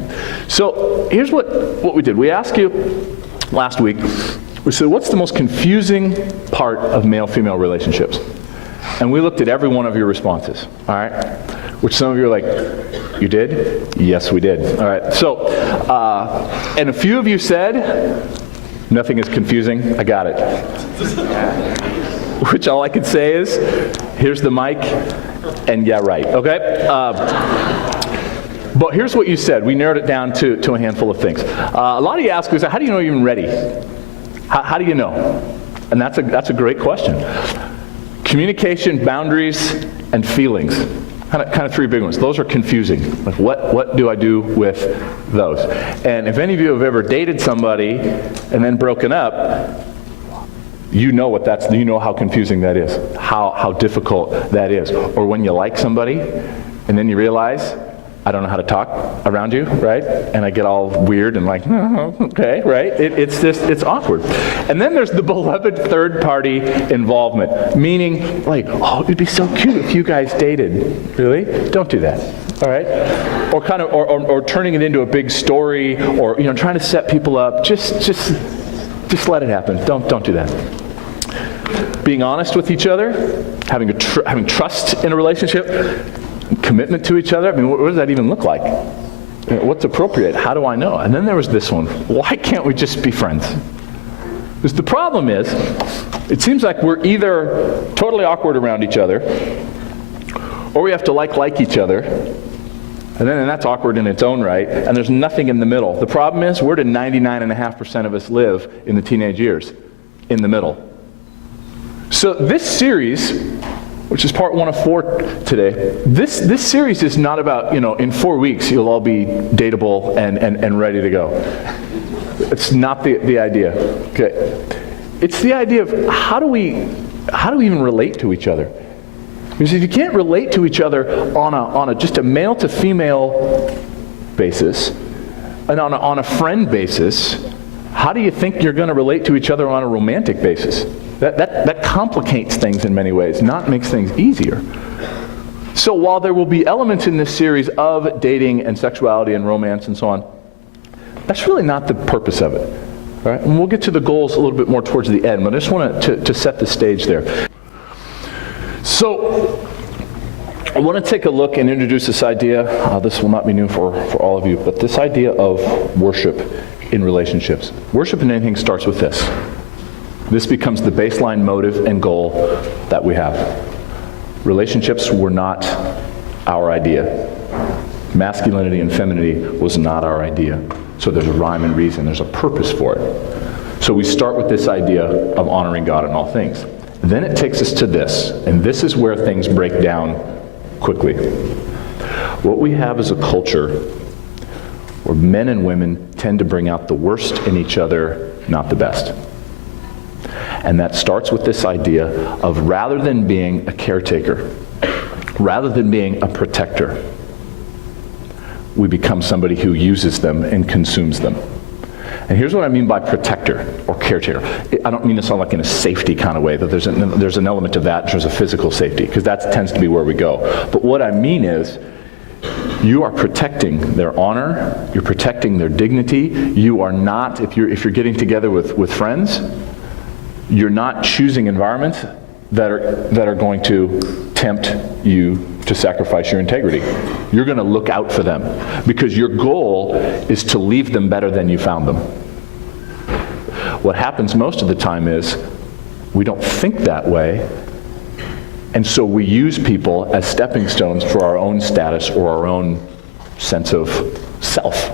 right? So here's what we did. We asked you last week, we said, what's the most confusing part of male-female relationships? And we looked at every one of your responses, all right? Which some of you are like, you did? Yes, we did. All right, so, and a few of you said, nothing is confusing, I got it. Which all I can say is, here's the mic, and yeah, right, okay? But here's what you said. We narrowed it down to a handful of things. A lot of you ask us, how do you know you're even ready? How do you know? And that's a great question. Communication, boundaries, and feelings. Kind of three big ones. Those are confusing. Like what do I do with those? And if any of you have ever dated somebody and then broken up, you know you know how confusing that is, how difficult that is. Or when you like somebody and then you realize, I don't know how to talk around you, right? And I get all weird and like, oh, okay, right? It's awkward. And then there's the beloved third party involvement, meaning like, oh, it'd be so cute if you guys dated. Really? Don't do that. All right? Or kind of, or turning it into a big story, or trying to set people up. Just let it happen. Don't do that. Being honest with each other, having trust in a relationship. Commitment to each other. I mean, what does that even look like? What's appropriate? How do I know? And then there was this one. Why can't we just be friends? Because the problem is, it seems like we're either totally awkward around each other, or we have to like each other, and that's awkward in its own right, and there's nothing in the middle. The problem is, where do 99.5% of us live in the teenage years? In the middle. So this series, which is part 1 of 4 today. This series is not about, in 4 weeks you'll all be dateable and ready to go. It's not the idea. Okay. It's the idea of how do we even relate to each other? Because if you can't relate to each other on a just a male to female basis, and on a friend basis, how do you think you're going to relate to each other on a romantic basis? That complicates things in many ways, not makes things easier. So while there will be elements in this series of dating and sexuality and romance and so on, that's really not the purpose of it. All right? And we'll get to the goals a little bit more towards the end, but I just want to set the stage there. So I want to take a look and introduce this idea. This will not be new for all of you, but this idea of worship in relationships. Worship in anything starts with this. This becomes the baseline motive and goal that we have. Relationships were not our idea. Masculinity and femininity was not our idea. So there's a rhyme and reason. There's a purpose for it. So we start with this idea of honoring God in all things. Then it takes us to this, and this is where things break down quickly. What we have is a culture where men and women tend to bring out the worst in each other, not the best. And that starts with this idea of rather than being a caretaker, rather than being a protector, we become somebody who uses them and consumes them. And here's what I mean by protector or caretaker. I don't mean this like in a safety kind of way, that there's an element of that in terms of physical safety, because that tends to be where we go. But what I mean is, you are protecting their honor, you're protecting their dignity. You are not, if you're getting together with friends, you're not choosing environments that are going to tempt you to sacrifice your integrity. You're going to look out for them because your goal is to leave them better than you found them. What happens most of the time is we don't think that way, and so we use people as stepping stones for our own status or our own sense of self.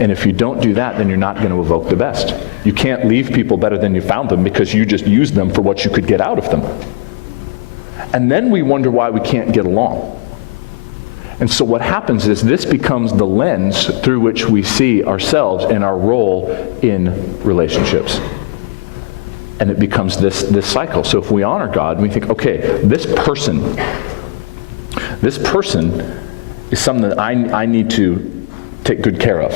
And if you don't do that, then you're not going to evoke the best. You can't leave people better than you found them because you just used them for what you could get out of them. And then we wonder why we can't get along. And so what happens is this becomes the lens through which we see ourselves and our role in relationships. And it becomes this cycle. So if we honor God and we think, okay, this person is something that I need to take good care of.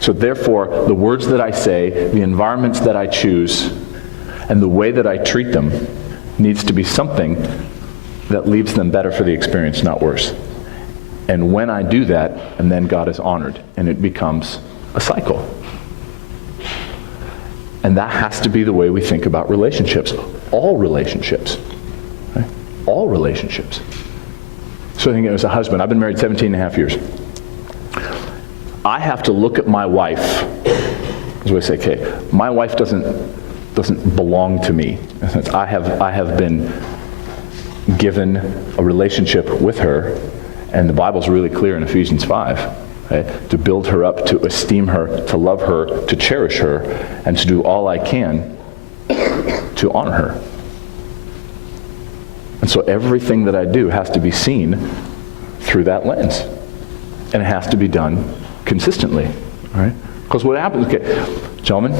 So therefore, the words that I say, the environments that I choose, and the way that I treat them needs to be something that leaves them better for the experience, not worse. And when I do that, and then God is honored, and it becomes a cycle. And that has to be the way we think about relationships. All relationships. Right? All relationships. So I think as a husband, I've been married 17 and a half years. I have to look at my wife, as I say, okay, my wife doesn't belong to me. I have been given a relationship with her, and the Bible's really clear in Ephesians 5. Right? To build her up, to esteem her, to love her, to cherish her, and to do all I can to honor her. And so everything that I do has to be seen through that lens. And it has to be done consistently. Right? Because what happens, okay, gentlemen,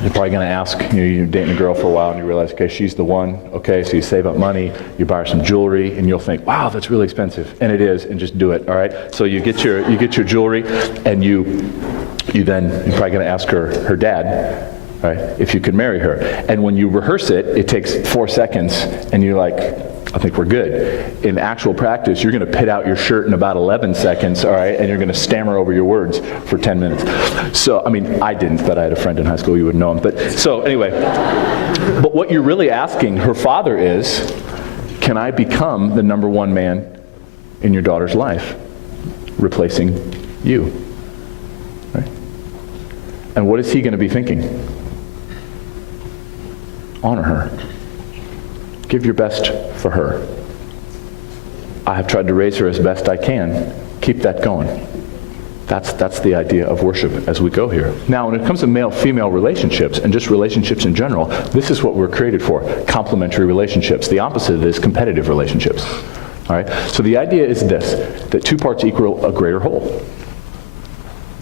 you're probably going to ask, you're dating a girl for a while and you realize, okay, she's the one. Okay, so you save up money, you buy her some jewelry, and you'll think, wow, that's really expensive. And it is, and just do it, all right? So you get your jewelry, and you're probably going to ask her dad, right, if you could marry her. And when you rehearse it, it takes 4 seconds, and you're like, I think we're good. In actual practice, you're going to pit out your shirt in about 11 seconds, all right, and you're going to stammer over your words for 10 minutes. So, I mean, I didn't, but I had a friend in high school, you would know him. But so anyway, but what you're really asking her father is, can I become the number one man in your daughter's life, replacing you? Right? And what is he going to be thinking? Honor her. Give your best for her. I have tried to raise her as best I can. Keep that going. That's the idea of worship as we go here. Now, when it comes to male-female relationships, and just relationships in general, this is what we're created for, complementary relationships. The opposite of this is competitive relationships. All right? So the idea is this, that 2 parts equal a greater whole.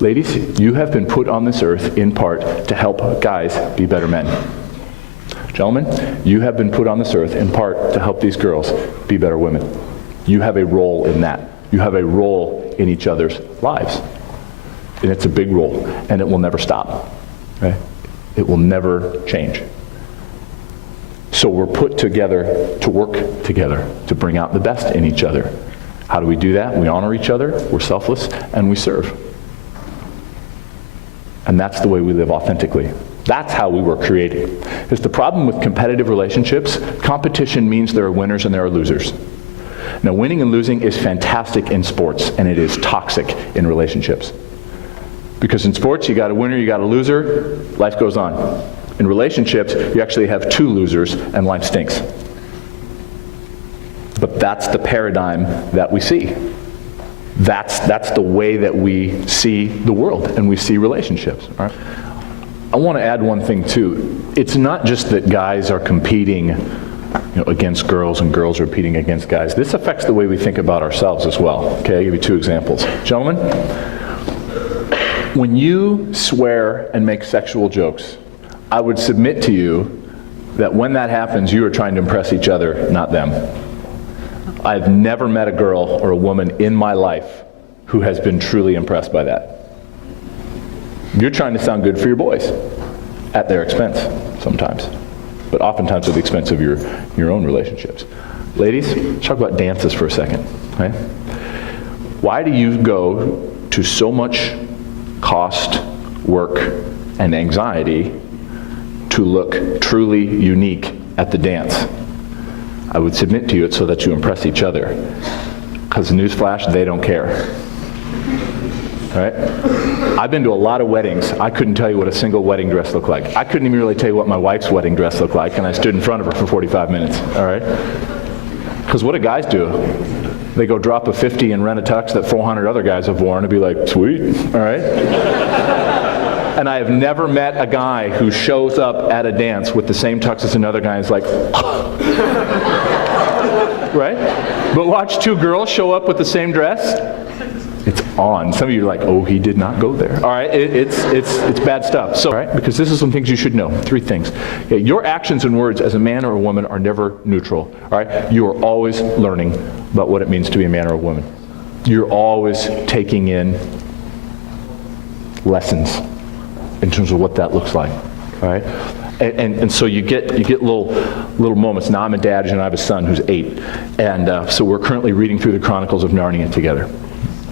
Ladies, you have been put on this earth in part to help guys be better men. Gentlemen, you have been put on this earth in part to help these girls be better women. You have a role in that. You have a role in each other's lives. And it's a big role, and it will never stop. Okay? It will never change. So we're put together to work together, to bring out the best in each other. How do we do that? We honor each other, we're selfless, and we serve. And that's the way we live authentically. That's how we were created. Because the problem with competitive relationships, competition means there are winners and there are losers. Now, winning and losing is fantastic in sports, and it is toxic in relationships. Because in sports, you got a winner, you got a loser, life goes on. In relationships, you actually have 2 losers, and life stinks. But that's the paradigm that we see. That's the way that we see the world, and we see relationships. All right? I want to add one thing too. It's not just that guys are competing, against girls and girls are competing against guys. This affects the way we think about ourselves as well. Okay, I'll give you 2 examples. Gentlemen, when you swear and make sexual jokes, I would submit to you that when that happens, you are trying to impress each other, not them. I've never met a girl or a woman in my life who has been truly impressed by that. You're trying to sound good for your boys, at their expense sometimes, but oftentimes at the expense of your own relationships. Ladies, let's talk about dances for a second. Right? Why do you go to so much cost, work, and anxiety to look truly unique at the dance? I would submit to you it's so that you impress each other. Because newsflash, they don't care. Right? I've been to a lot of weddings. I couldn't tell you what a single wedding dress looked like. I couldn't even really tell you what my wife's wedding dress looked like, and I stood in front of her for 45 minutes. All right? Because what do guys do? They go drop a 50 and rent a tux that 400 other guys have worn and be like, sweet. All right? And I have never met a guy who shows up at a dance with the same tux as another guy and is like, right? But watch 2 girls show up with the same dress. It's on. Some of you are like, oh, he did not go there. All right, it's bad stuff. So, all right, because this is some things you should know. 3 things. Okay, your actions and words as a man or a woman are never neutral. All right, you are always learning about what it means to be a man or a woman. You're always taking in lessons in terms of what that looks like. All right, And so you get little moments. Now I'm a dad and I have a son who's 8. And so we're currently reading through the Chronicles of Narnia together.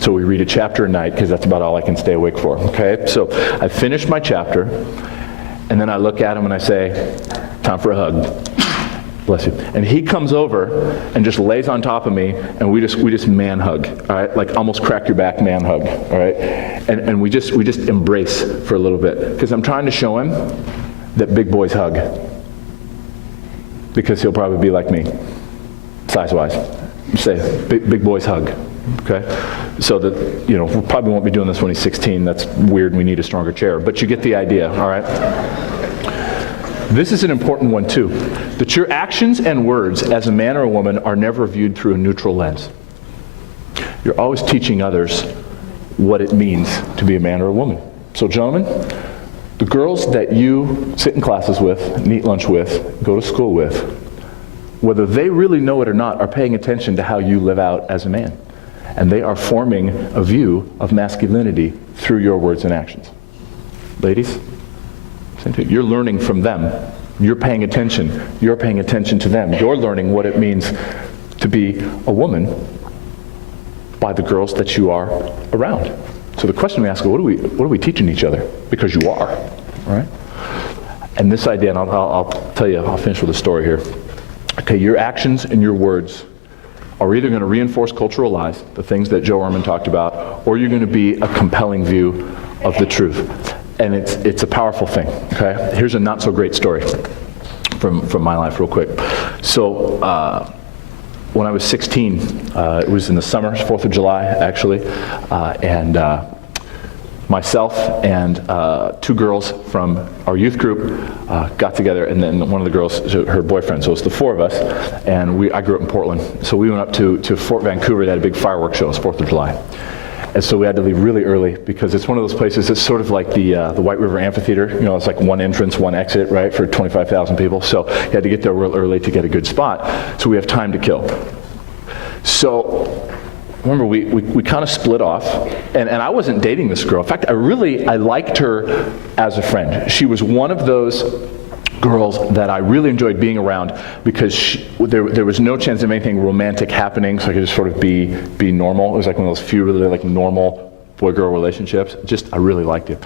So we read a chapter a night because that's about all I can stay awake for, okay? So I finish my chapter, and then I look at him and I say, time for a hug. Bless you. And he comes over and just lays on top of me, and we just man hug, all right? Like almost crack your back man hug, all right? And we just embrace for a little bit, because I'm trying to show him that big boys hug, because he'll probably be like me, size-wise. Say, big boys hug, okay? So that, we probably won't be doing this when he's 16. That's weird, and we need a stronger chair. But you get the idea, all right? This is an important one, too. That your actions and words as a man or a woman are never viewed through a neutral lens. You're always teaching others what it means to be a man or a woman. So, gentlemen, the girls that you sit in classes with, and eat lunch with, go to school with, whether they really know it or not, are paying attention to how you live out as a man. And they are forming a view of masculinity through your words and actions. Ladies, same thing. You're learning from them. You're paying attention. You're paying attention to them. You're learning what it means to be a woman by the girls that you are around. So the question we ask is, what are we teaching each other? Because you are, all right? And this idea, and I'll tell you, I'll finish with a story here. Okay, your actions and your words are either going to reinforce cultural lies, the things that Joe Orman talked about, or you're going to be a compelling view of the truth. And it's a powerful thing, okay? Here's a not so great story from my life real quick. So when I was 16, it was in the summer, 4th of July actually, and myself and 2 girls from our youth group got together, and then one of the girls, her boyfriend, so it's the 4 of us, and I grew up in Portland, so we went up to Fort Vancouver. They had a big fireworks show. It was 4th of July. And so we had to leave really early, because it's one of those places that's sort of like the White River Amphitheater. It's like one entrance, one exit, right, for 25,000 people. So you had to get there real early to get a good spot, so we have time to kill. So remember, we kind of split off, and I wasn't dating this girl. In fact, I liked her as a friend. She was one of those girls that I really enjoyed being around, because there was no chance of anything romantic happening, so I could just sort of be normal. It was like one of those few really like normal boy-girl relationships. I really liked it.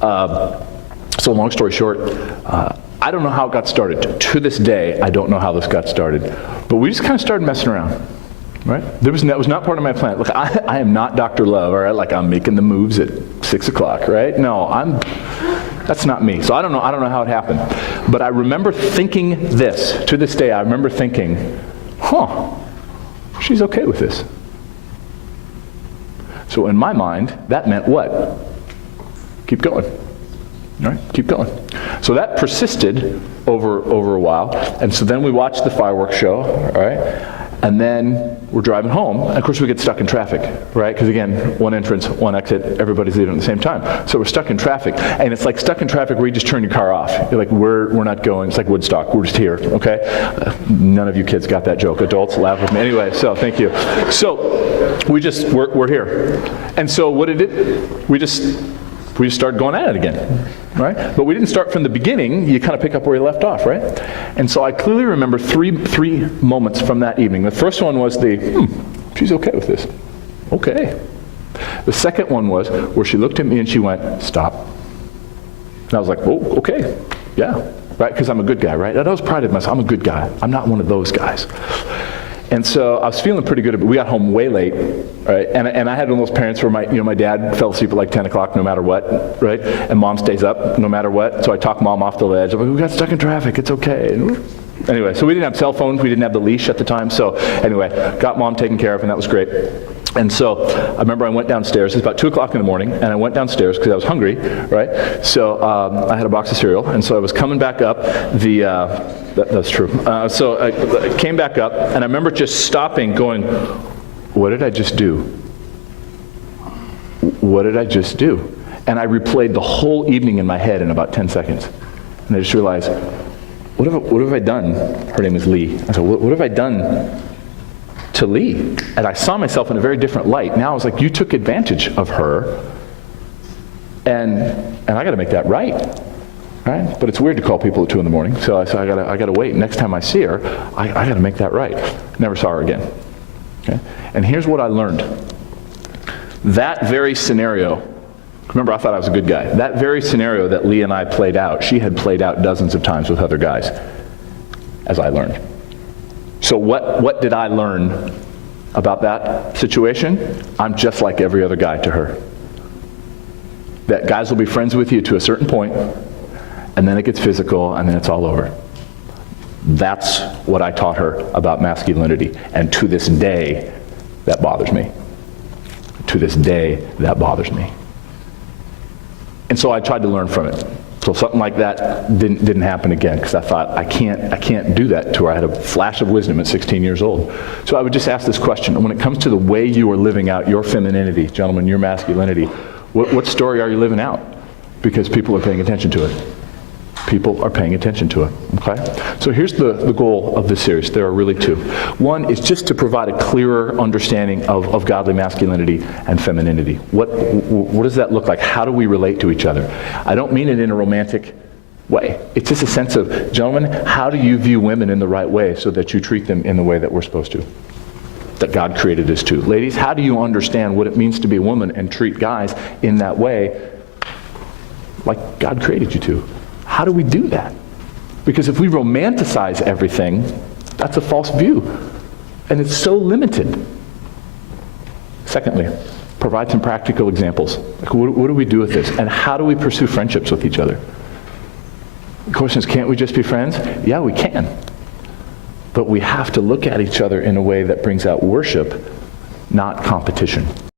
So long story short, I don't know how it got started. To this day, I don't know how this got started. But we just kind of started messing around. Right? That was not part of my plan. Look, I am not Dr. Love, all right? Like I'm making the moves at 6 o'clock, right? No, that's not me. So I don't know how it happened. But I remember thinking this. To this day, I remember thinking, she's okay with this. So in my mind, that meant what? Keep going. All right? Keep going. So that persisted over a while. And so then we watched the fireworks show, all right? And then we're driving home, and of course we get stuck in traffic, right? Because again, one entrance, one exit, everybody's leaving at the same time. So we're stuck in traffic, and it's like stuck in traffic where you just turn your car off. You're like, we're not going. It's like Woodstock. We're just here, okay? None of you kids got that joke. Adults, laugh with me. Anyway, so thank you. So we're here. And so what did it? We just started going at it again, right? But we didn't start from the beginning. You kind of pick up where you left off, right? And so I clearly remember three moments from that evening. The first one was she's okay with this. Okay. The second one was where she looked at me and she went, stop. And I was like, oh, okay, yeah, right? Because I'm a good guy, right? I always prided myself, I'm a good guy. I'm not one of those guys. And so I was feeling pretty good, but we got home way late, right? And I had one of those parents where my dad fell asleep at like 10 o'clock no matter what, right? And mom stays up no matter what. So I talked mom off the ledge. I'm like, we got stuck in traffic, it's okay. Anyway, so we didn't have cell phones, we didn't have the leash at the time. So anyway, got mom taken care of, and that was great. And so I remember I went downstairs. It was about 2 o'clock in the morning, and I went downstairs because I was hungry, right? So I had a box of cereal, and so I was coming back up that's true. So I came back up, and I remember just stopping, going, what did I just do? What did I just do? And I replayed the whole evening in my head in about 10 seconds. And I just realized, what have I done? Her name is Lee. I said, what have I done to Lee? And I saw myself in a very different light. Now I was like, you took advantage of her, and I got to make that right. right? But it's weird to call people at 2 in the morning, so I said, I gotta wait. Next time I see her, I gotta make that right. Never saw her again. Okay? And here's what I learned. That very scenario, remember I thought I was a good guy, that very scenario that Lee and I played out, she had played out dozens of times with other guys, as I learned. So what did I learn about that situation? I'm just like every other guy to her. That guys will be friends with you to a certain point, and then it gets physical, and then it's all over. That's what I taught her about masculinity, and to this day, that bothers me. To this day, that bothers me. And so I tried to learn from it. So something like that didn't happen again, because I thought, I can't do that to her. I had a flash of wisdom at 16 years old. So I would just ask this question. When it comes to the way you are living out your femininity, gentlemen, your masculinity, what story are you living out? Because people are paying attention to it. People are paying attention to it, okay? So here's the goal of this series. There are really two. One is just to provide a clearer understanding of godly masculinity and femininity. What does that look like? How do we relate to each other? I don't mean it in a romantic way. It's just a sense of, gentlemen, how do you view women in the right way so that you treat them in the way that we're supposed to? That God created us to. Ladies, how do you understand what it means to be a woman and treat guys in that way like God created you to? How do we do that? Because if we romanticize everything, that's a false view. And it's so limited. Secondly, provide some practical examples. Like what do we do with this? And how do we pursue friendships with each other? The question is, can't we just be friends? Yeah, we can. But we have to look at each other in a way that brings out worship, not competition.